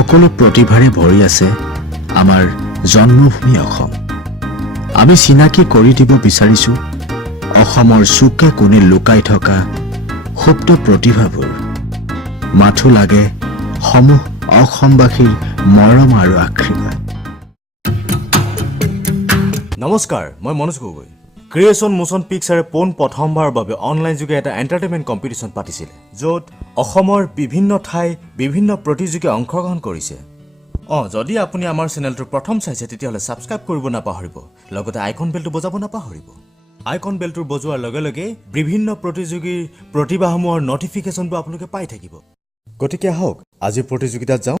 সকলো প্ৰতিভাৰে ভৰি আছে আমাৰ জন্মভূমি অসম। আমি চিনাকি কৰি দিব বিচাৰিছো অসমৰ চুকে কোণে লুকাই থকা সুপ্ত প্ৰতিভাবোৰ। মাথো লাগে সমূহ অসমবাসীৰ মৰম আৰু আশীৰ্বাদ। নমস্কাৰ, মই মনোজ গগৈ। ক্ৰিয়েশ্যন মোচন পিকচাৰে পোন প্ৰথমবাৰৰ বাবে অনলাইন যোগে এটা এণ্টাৰটেইনমেণ্ট কম্পিটিশ্যন পাতিছিলে, য'ত অসমৰ বিভিন্ন ঠাই বিভিন্ন প্ৰতিযোগী অংশগ্ৰহণ কৰিছে। যদি আপুনি আমাৰ চেনেলটো প্ৰথম চাইছে তেতিয়াহ'লে ছাবস্ক্ৰাইব কৰিব নাপাহৰিব, লগতে আইকন বেলটো বজাব নাপাহৰিব। আইকন বেলটো বজোৱাৰ লগে লগে বিভিন্ন প্ৰতিযোগীৰ প্ৰতিভাসমূহৰ নটিফিকেশ্যনবোৰ আপোনালোকে পাই থাকিব। গতিকে আহক আজিৰ প্ৰতিযোগিতাত যাওঁ।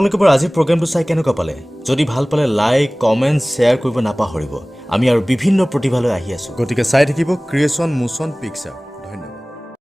আপোনালোকে বাৰু আজিৰ প্ৰগ্ৰেমটো চাই কেনেকুৱা পালে? যদি ভাল পালে লাইক, কমেণ্ট, শ্বেয়াৰ কৰিব নাপাহৰিব। আমি আৰু বিভিন্ন প্ৰতিভালৈ আহি আছোঁ, গতিকে চাই থাকিব ক্ৰিয়েশ্যন মোচন পিকচাৰ।